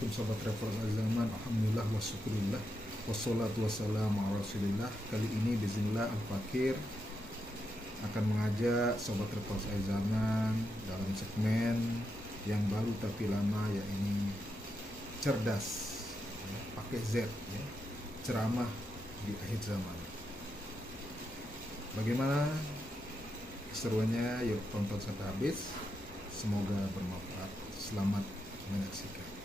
Assalamualaikum sahabat travel zaman. Alhamdulillah wa syukurillah wassalatu wassalamu ala rasulillah. Kali ini biiznillah Al-Fakir akan mengajak sahabat travel zaman dalam segmen yang baru tapi lama, yakni cerdas, ya, pakai Z, ya, ceramah di akhir zaman. Bagaimana keseruannya? Yuk tonton sampai habis, semoga bermanfaat. Selamat menyaksikan.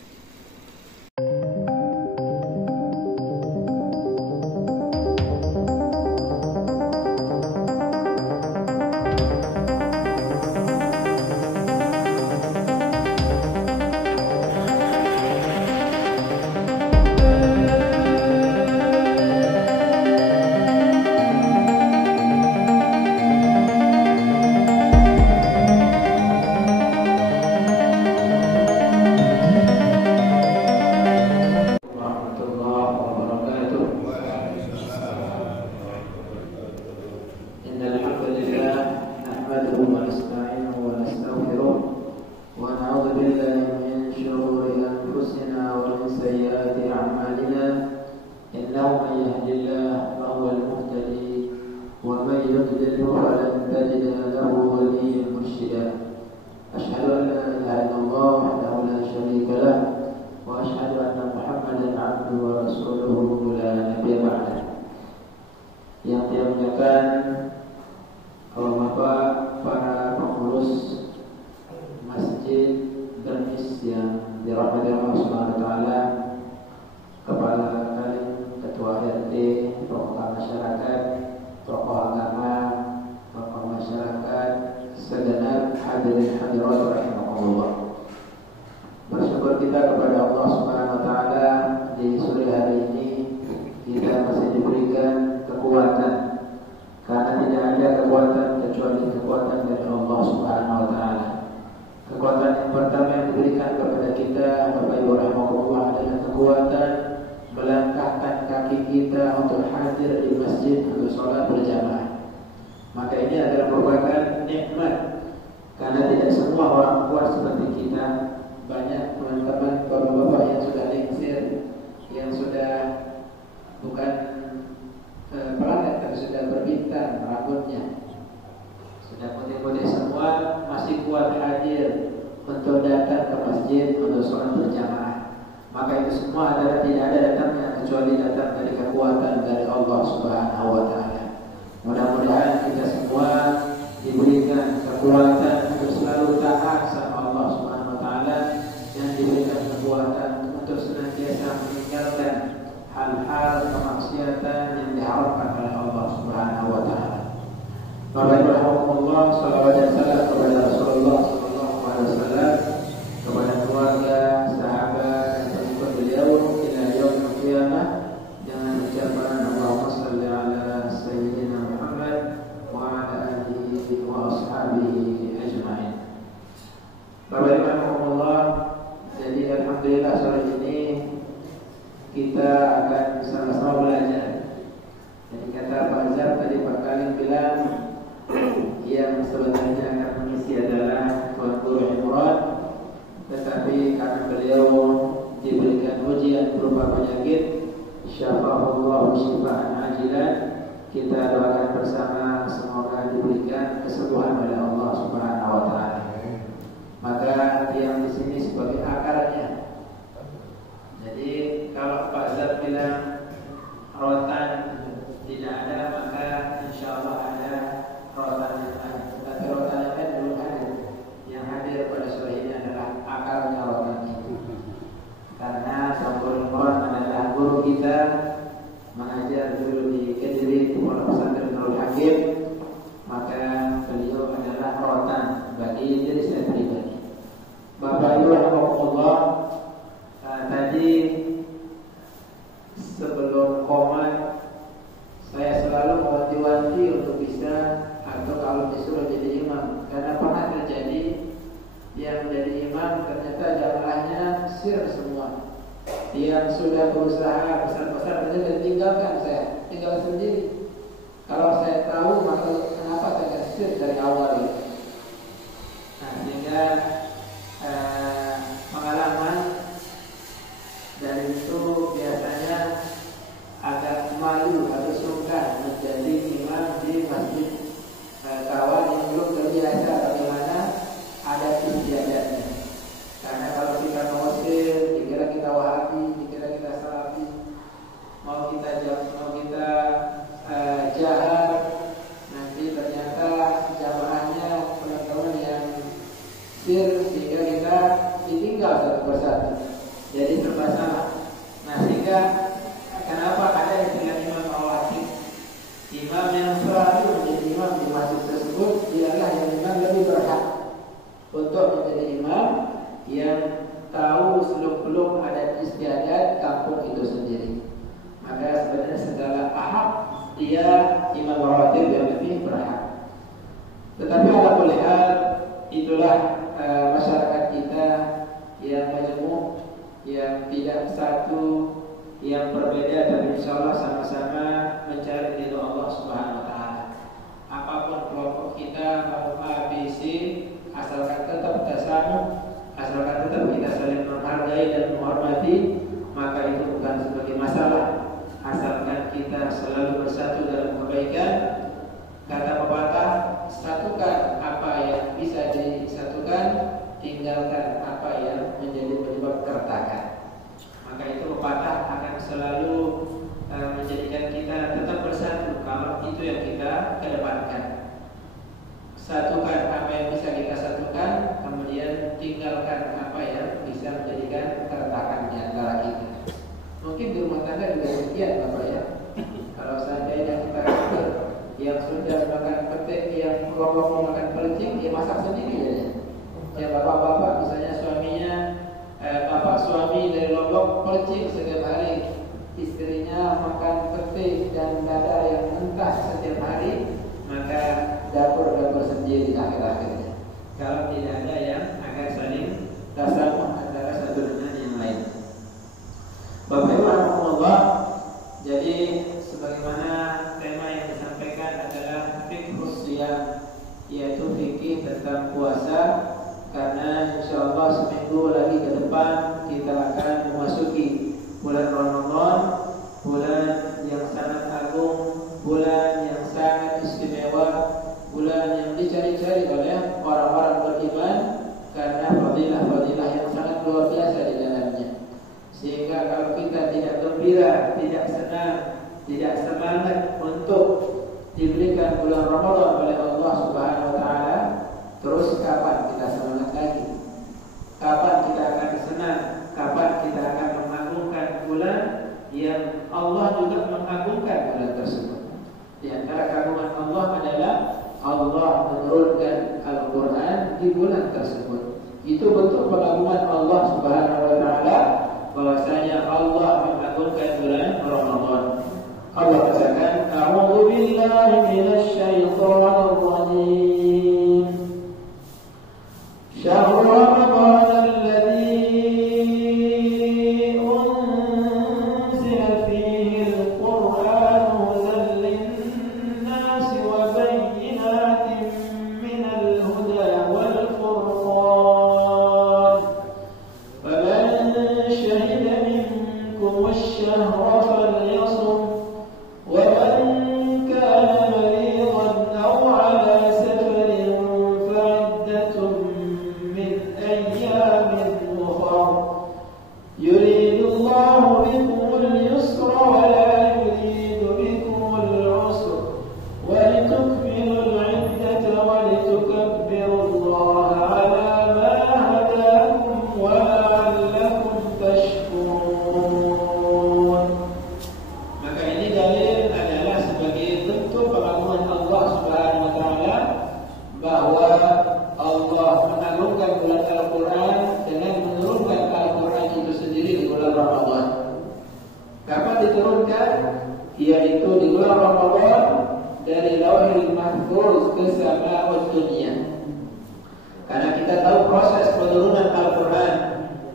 yang tidak satu yang berbeda, dan insya Allah sama-sama mencari ridho Allah Subhanahu wa Ta'ala. Apapun kelompok kita, mau A, B, C, asalkan tetap tasamuh, asalkan tetap kita saling menghargai dan menghormati, maka itu bukan sebagai masalah. Asalkan kita selalu bersatu dalam kebaikan. Kata pepatah, satukan apa yang bisa disatukan, tinggalkan apa yang menjadi penyebab keretakan. Maka itu pepatah akan selalu menjadikan kita tetap bersatu kalau itu yang kita kedepankan. Satukan apa yang bisa kita satukan, kemudian tinggalkan apa yang bisa menjadikan keretakan di antara kita. Mungkin di rumah tangga juga demikian, Bapak ya. Kalau seandainya kita yang sudah makan petik, yang kelompok mau makan pelecing, dia masak sendiri ya. Ya bapak-bapak misalnya suaminya, bapak suami dari Lombok pelecing setiap hari, istrinya makan petik dan dada yang mentah setiap hari, maka dapur-dapur sendiri akhir-akhirnya. Kalau tidak ada yang akan saling tasamuh antara satu dengan yang lain. Bapak Ibu rahimahullah, jadi sebagaimana tema yang disampaikan adalah fiqhus shiyam, yaitu fikih tentang puasa, karena insyaallah seminggu lagi ke depan kita akan memasuki bulan Ramadan, bulan yang sangat agung, bulan yang sangat istimewa, bulan yang dicari-cari oleh orang-orang beriman karena fadilah-fadilah yang sangat luar biasa di dalamnya. Sehingga kalau kita tidak gembira, tidak senang, tidak semangat untuk diberikan bulan Ramadan oleh Allah Subhanahu wa Ta'ala, terus kapan kita semangat lagi? Kapan kita akan senang? Kapan kita akan mengagungkan bulan yang Allah juga mengagungkan bulan tersebut? Di antara keagungan Allah adalah Allah menurunkan Al-Quran di bulan tersebut. Itu bentuk pengagungan Allah Subhanahu wa Ta'ala, bahwasanya Allah mengagungkan bulan Ramadan. Allah katakan, A'udzu billahi minasy syaithanir rajim. Syahrul Ramadan alladzi unzila fihi al-Qur'an hudan lin-nas wa bayyinatin minal huda wal furqan. Faman shahida minkum ash-shahra falyasum. ومن كان مريضا أو على سفر فعدة من أيام أخر يريد الله بكم اليسر ولا يريد بكم العسر ولتكملوا العدة ولتكبروا الله على ما هداكم ولعلكم تشكرون. Bahwa Allah mengagungkan bulan Al-Quran dengan menurunkan Al-Quran itu sendiri di bulan Ramadan. Kapan diturunkan? Yaitu di bulan Ramadan, dari Lauhil Mahfuz ke Sama'ud Dunya. Karena kita tahu proses penurunan Al-Quran,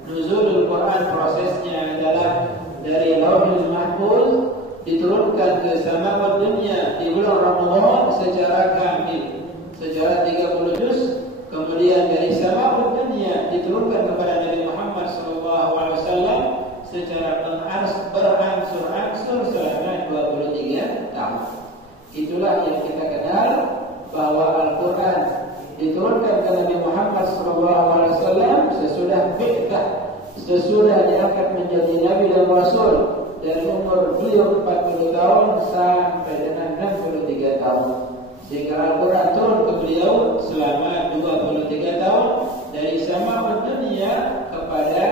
nuzulul Quran, prosesnya adalah dari Lauhil Mahfuz diturunkan ke Sama'ud Dunya di bulan Ramadan secara kamil, secara 30 juz. Kemudian dari Sama'ud Dunya diturunkan kepada Nabi Muhammad SAW secara berangsur-angsur selama 23 tahun. Itulah yang kita kenal bahwa Al-Quran diturunkan ke Nabi Muhammad SAW sesudah bi'tsah, sesudah diangkat menjadi Nabi dan Rasul, dari umur beliau 40 tahun sampai dengan 63 tahun. Sehingga Al-Quran turun ke beliau selama 23 tahun dari Sama'ud Dunya kepada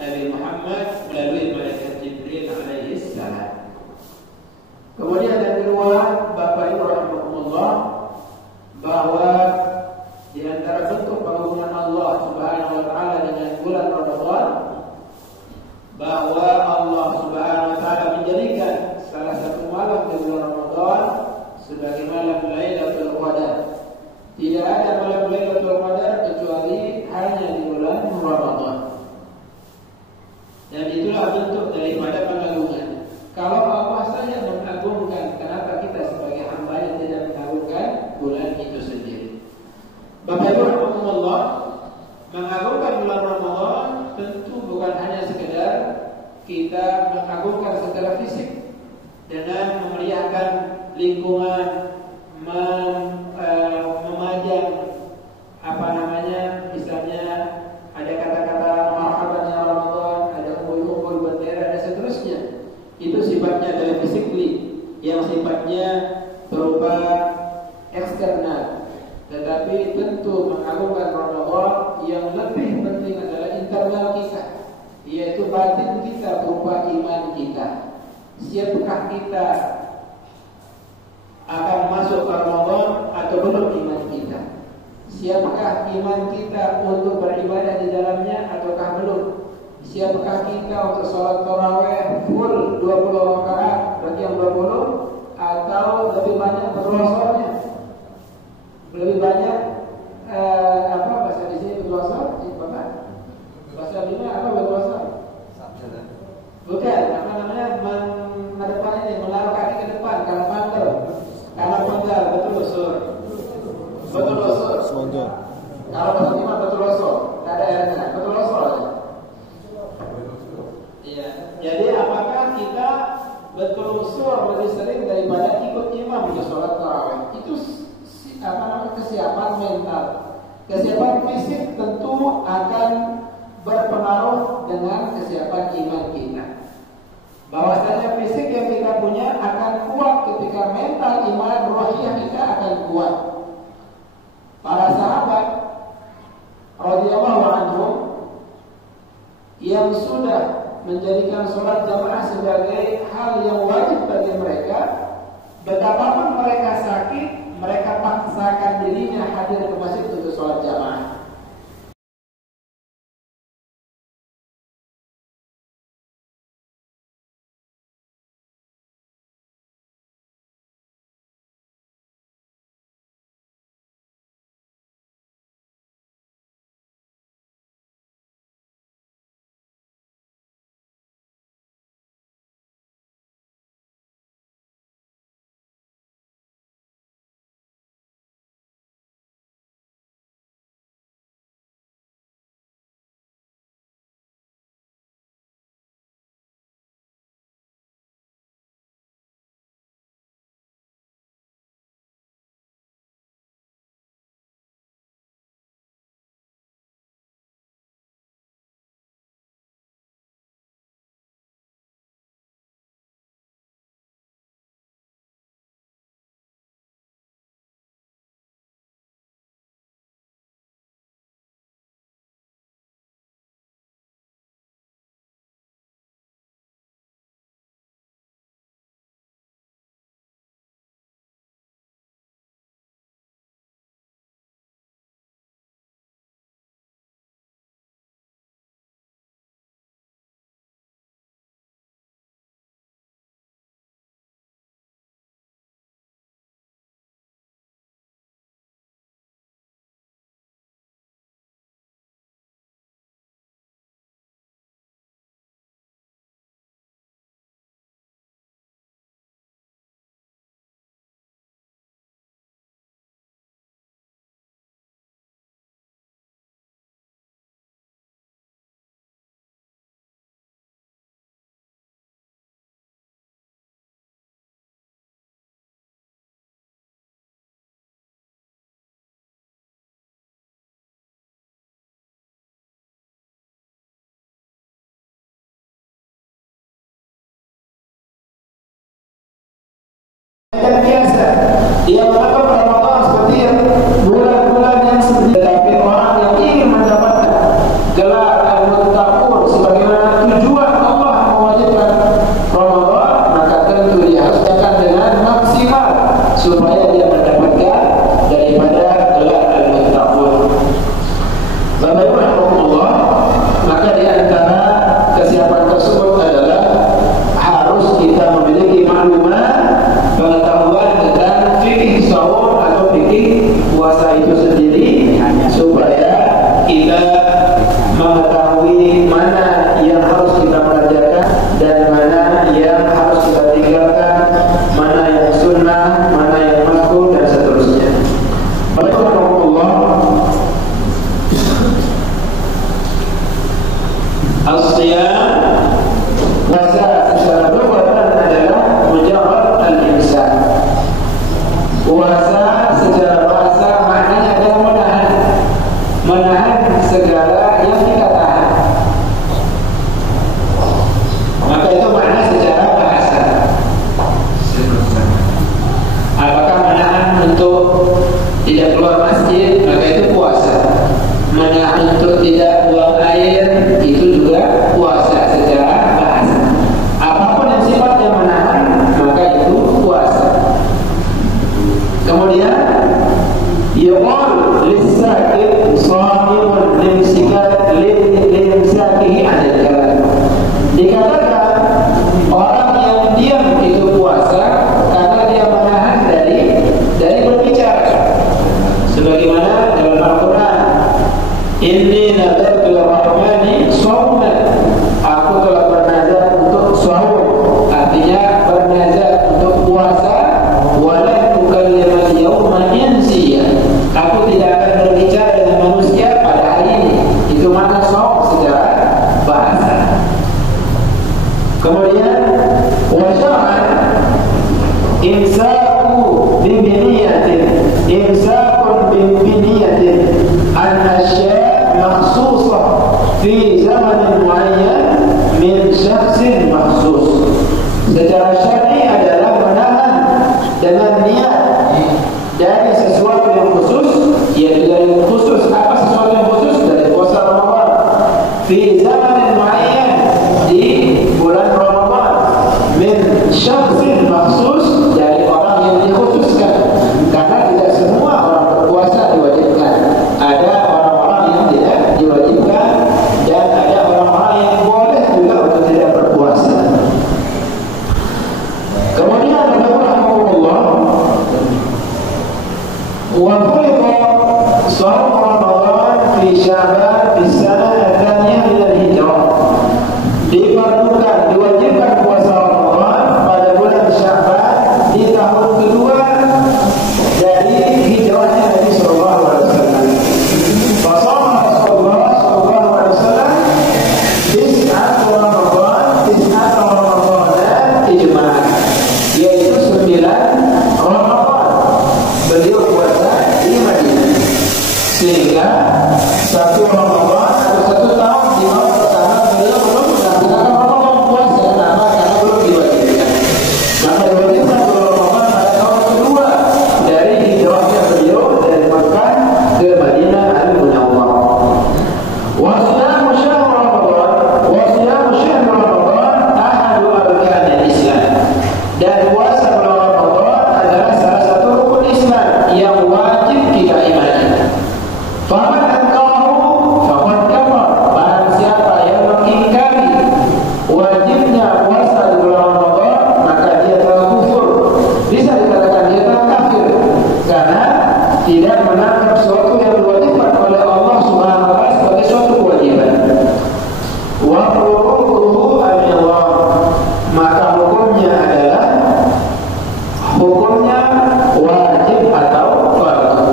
Nabi Muhammad melalui malaikat Jibril alaihi salam. Kemudian yang kedua, Bapak Ibu rahimahumullah, bahwa di antara bentuk pengagungan Allah Subhanahu wa Ta'ala dengan bulan Ramadan, bahwa Allah Subhanahu wa Ta'ala menjadikan salah satu malam di bulan Ramadan sebagai malam Lailatul Qadar. Tidak ada malam Lailatul Qadar kecuali hanya di bulan Ramadan. Dan itulah bentuk daripada pengagungan. Kalau Allah saja mengagungkan, kenapa kita sebagai hamba-Nya tidak mengagungkan bulan itu sendiri? Bapak Ibu rahimahumullah, mengagungkan bulan Ramadan tentu bukan hanya sekedar kita mengagungkan secara fisik dengan memeriahkan lingkungan, memajang misalnya ada kata-kata marhaban ya Ramadan, ada umpul-umpul bendera dan seterusnya. Itu sifatnya adalah physically, yang sifatnya berupa eksternal. Tetapi tentu mengagungkan Ramadan yang lebih penting adalah internal kita, yaitu batin kita berupa iman kita. Siapkah kita akan masuk ke Ramadan atau belum iman kita? Siapkah iman kita untuk beribadah di dalamnya ataukah belum? Siapkah kita untuk sholat tarawih full 20 rakaat bagi yang 20 atau lebih banyak berlosornya? Lebih banyak bahasa di sini berlosor? Bahasa lima apa berlosor? Bukan, mengedepan ini, menaruh kaki ke depan, karena pantel, betul losor. Betul losor. Kalau bahasa lima betul losor, tidak ada airnya, betul losor aja. Iya. Jadi apakah kita betul losor lebih sering daripada ikut imam di sholat tarawih? Itu kesiapan mental. Kesiapan fisik tentu akan berpengaruh dengan kesiapan iman kita. Bahwasanya fisik yang kita punya akan kuat ketika mental iman rohiyah kita akan kuat. Para sahabat radhiyallahu anhum yang sudah menjadikan sholat jamaah sebagai hal yang wajib bagi mereka, betapapun mereka sakit, mereka paksakan dirinya hadir ke masjid untuk sholat jamaah. Yang biasa, dia menganggap Ramadan seperti bulan-bulan yang sebelumnya, tetapi orang yang ingin mendapatkan gelar al-muttaqun sebagaimana tujuan Allah mewajibkan Ramadan, maka tentu dia harus jalan dengan maksimal supaya dia mendapatkan daripada gelar al-muttaqun. Bapak Ibu rahimahumullah, maka di antara kesiapan tersebut adalah harus kita memiliki maklumat pengetahuan tentang fikih saum as-siyam, puasa secara lughatan adalah mujarrad al-imsak. Puasa secara bahasa maknanya adalah menahan segala yang kita tahan. Maka itu makna secara bahasa. Apakah menahan untuk tidak keluar masjid, maka itu puasa. Menahan untuk tidak buang air, itu juga puasa secara bahasa. Apapun yang sifatnya menahan, maka itu puasa. Kemudian yuqal lis-sakit sha'imun limsakihi 'anil kalam. Dikatakan orang yang diam itu puasa karena dia menahan dari berbicara. Sebagaimana dalam Al-Qur'an, inni nadartu lir-rahmani shawman, aku telah bernazar untuk shaum, artinya bernazar untuk puasa. Walan ukallimal yawma insiya, aku tidak akan berbicara dengan manusia pada hari ini. Itu makna shaum secara bahasa. Kemudian wa syar'an imsaku biniyatin, imsakun biniyatin an asya' makhsusah fi zamanin muayyan min syakhsin makhsus. Secara syar'i adalah menahan dengan niat dari sesuatu yang khusus, yaitu dari khusus. Apa sesuatu yang khusus? Dari puasa Ramadan fi zamanin muayyan, di bulan Ramadan, min syakhsin makhsus, dari orang yang dikhususkan. Karena tidak semua orang berpuasa diwajibkan. Ada orang-orang yang tidak diwajibkan, dan ada orang-orang yang boleh juga untuk tidak berpuasa. Kemudian rahimahullah, wa furida shaum Ramadan fi Sya'ban fi sanah ats-tsaniyah min al-hijrah. Diperlukan, diwajibkan puasa Ramadan pada bulan Sya'ban di tahun kedua dari hijrahnya Nabi sallallahu alaihi wasallam. Fasama Rasulullah sallallahu alaihi wasallam tis'at Ramadan ijma'an, yaitu 9 Ramadan beliau puasa di Madinah, sehingga 1 Ramadan atau 1 tahun di tahun pertama beliau belum melakukan Ramadan puasa. Kenapa? Karena belum diwajibkan. Maka diwajibkan bulan Ramadan pada tahun kedua dari hijrahnya beliau dari Makkah ke Madinah al-Munawwarah. Wa siyamu syahr Ramadan, wa siyamu syahr Ramadan ahadu arkanil Islam. Dan puasa bulan Ramadan adalah salah satu rukun Islam yang wajib kita imani. Faman angkarahu faqad kafar, barang siapa yang mengingkari wajibnya puasa di bulan Ramadan, maka dia telah kufur. Bisa dikatakan dia telah kafir karena tidak menangkap sesuatu yang diwajibkan oleh Allah Subhanahu wa taala sebagai suatu kewajiban. Wa hukumuhu al-illah, maka hukumnya adalah hukumnya wajib atau fardu.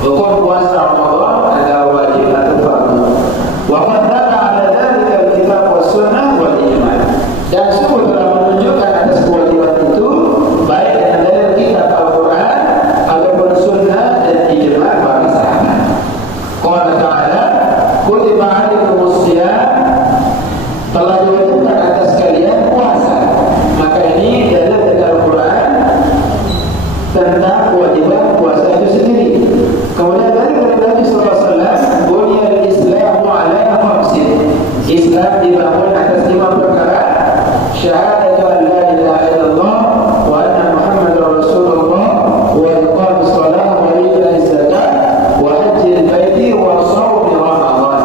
Hukum puasa Ramadan adalah wajib atau fardu. Wa qad dalla 'ala dzalika al-kitab was sunnah wal ijma'. Dan sungguh telah menunjukkan atas kewajiban itu baik dengan dalil kitab Al-Qur'an ataupun sunnah dan ijma' para sahabat. Qala ta'ala, kutiba 'alaikumus shiyam, telah diwajibkan atas kalian puasa. Maka ini dalil dari Al-Quran tentang kewajiban puasa itu sendiri. Kemudian dari Nabi sallallahu alaihi wasallam, buniyal Islamu 'ala khamsin, Islam dibangun atas 5 perkara: syahadatu an la ilaha illallah wa anna Muhammadar Rasulullah, wa iqamus shalah wa ita'iz zakat wa hajjil baiti wa shaumi Ramadan.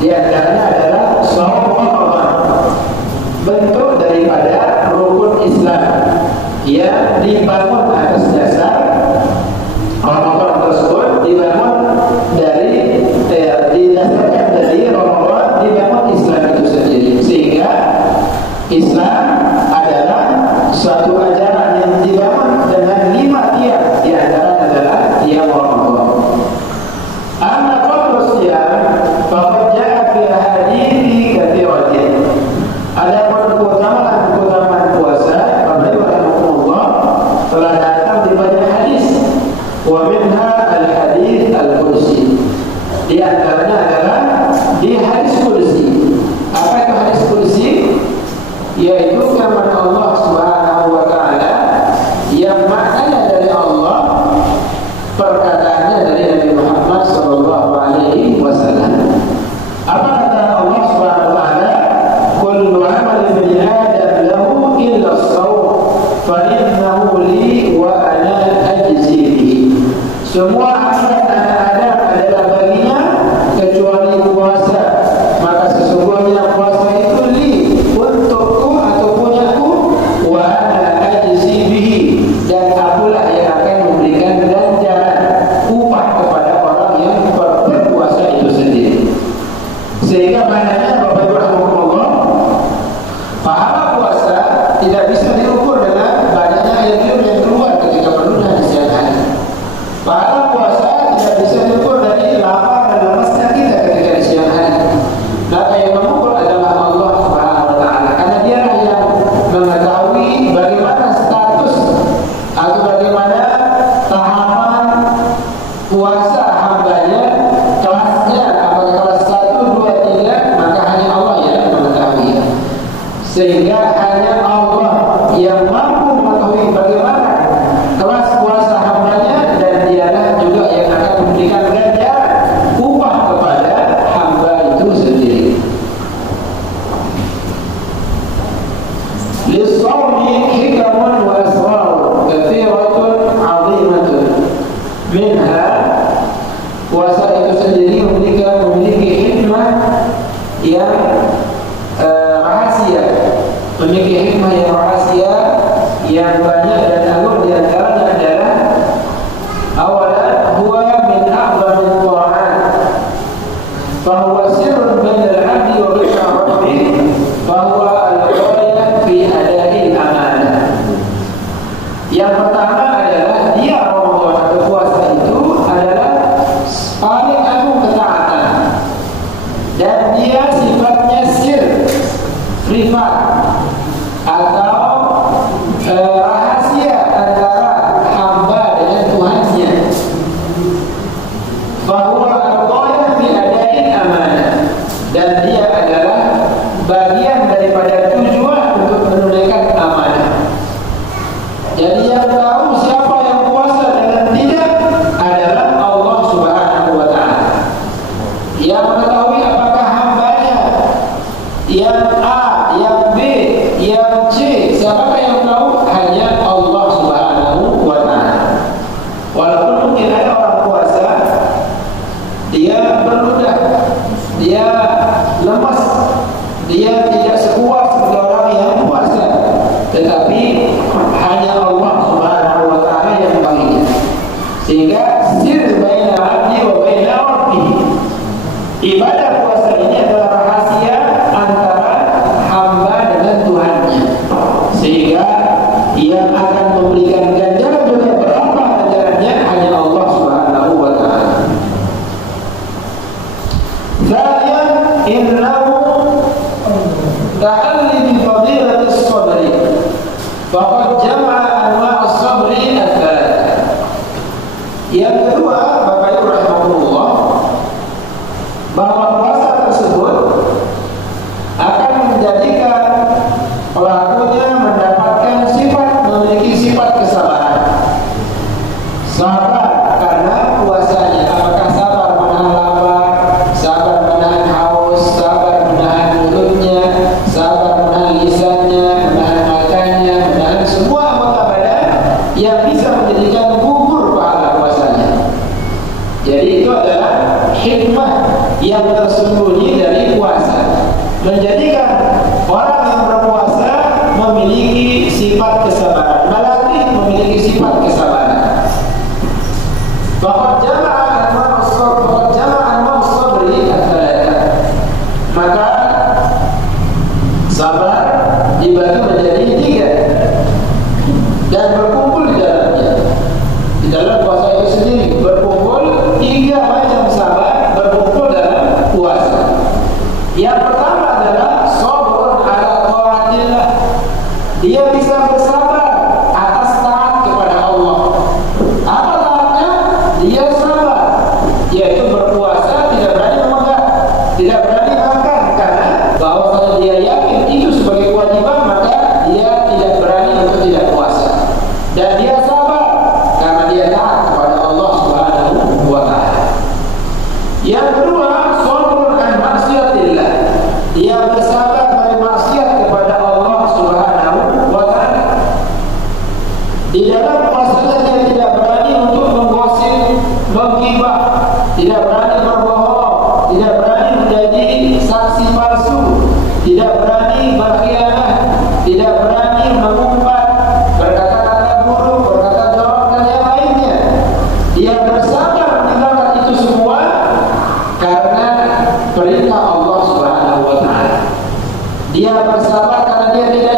Di antaranya adalah shaum Ramadan, bentuk daripada rukun Islam yang dibangun atas dasar Ramadan tersebut, dibangun dari didasarkan dari Ramadan, dibangun Islam itu sendiri, sehingga Islam adalah suatu ajaran yang dibangun dengan 5 tiang, di antara adalah tiang Ramadan. Amma qadru siyam faqad ja'a fi hadithi katsiran, ibni Adam lahu illa as-shawm fa innahu li wa ana ajzi bihi. Semua amalan anak Adam adalah baginya kecuali puasa. Maka sesungguhnya puasa itu li, untukku atau punyaku, wa ana ajzi bihi, dan akulah yang akan memberikan ganjaran upah kepada orang yang berpuasa itu sendiri. Sehingga maknanya Bapak Ibu rahimahullah, pahala puasa tidak bisa diukur dengan banyaknya air minum yang keluar ketika berludah di siang hari. Pahala puasa tidak bisa diukur dari lapar dan lemasnya kita ketika di siang hari. Maka yang mengukur adalah Allah Subhanahu wa taala, karena Dialah yang mengetahui bagaimana status atau bagaimana tahapan puasa hambanya, kelasnya, apakah kelas 1, 2, 3, maka hanya Allah yang mengetahui. Sehingga hanya Allah yang mampu mengetahui bagaimana kelas puasa hambanya, dan Dialah juga yang akan memberikan ganjaran upah kepada hamba itu sendiri. Lis-shawmi hikamun wa asrar katsiratun 'azimatun. Minha, puasa itu sendiri memiliki hikmah yang rahasia, memiliki hikmah yang rahasia yang banyak, dan agung. Di antaranya adalah awalan huwa min a'zamit ta'at, fa huwa sirrun bainal 'abdi wa bain rabbih, fa huwa al-ghayah fi ada'il amanah. Yang pertama adalah dia Ramadan atau puasa itu adalah paling agung ketaatan, dan dia sifatnya sir, privat atau rahasia antara hamba dengan Tuhannya. Bahwa al-ghayah fi ada'il amanah, dan dia adalah bagian daripada tujuan untuk menunaikan amanah. Jadi yang tahu siapa yang puasa dan tidak adalah Allah Subhanahu wa taala. Yang mengetahui apakah hambanya yang A, yang B, yang C, siapakah yang tahu? Hanya Allah Subhanahu wa taala. Walaupun mungkin ada orang puasa, dia berludah, dia lemas, dia tidak sekuat seperti orang yang puasa, tetapi hanya Allah Subhanahu wa taala yang mengetahuinya. Sehingga sir baina 'abdi wa baina rabbih, ibadah puasa ini adalah rahasia antara hamba dengan Tuhannya, sehingga yang akan memberikan ganjaran juga berapa ganjarannya hanya Allah Subhanahu wa taala. Thaniyan, innahu ta'alli bi fadilatis sabri, faqad jama'a anwa' as-sabri al-thalathah. Yang kedua, Bapak Ibu rahimahullah, bahwa puasa tersebut akan menjadikan pelakunya mendapatkan memiliki sifat kesabaran. Sabar karena puasanya, apakah sabar menahan lapar, sabar menahan haus, sabar menahan mulutnya, sabar menahan lisannya, menahan makannya, menahan semua anggota badan yang bisa menjadikan gugur pahala puasanya. Jadi itu adalah hikmah yang tersembunyi dari puasa, menjadikan orang yang berpuasa memiliki sifat kesabaran, melatih memiliki sifat kesabaran. Faqad jama'a anwa' as-sabri al-thalathah. Maka sabar dibagi menjadi 3 dan berkumpul di dalamnya. Di dalam puasa itu sendiri berkumpul 3 macam sabar, berkumpul dalam puasa. Yang pertama adalah sabrun ala ta'atillah. Dia bisa bersabar atas taat kepada Allah. Apa taatnya? Dia sabar, yaitu berpuasa, tidak berani memegang, tidak berani makan, karena bahwasanya dia yakin itu sebagai kewajiban, maka dia tidak berani untuk tidak puasa. Dia berselamat karena dia tidak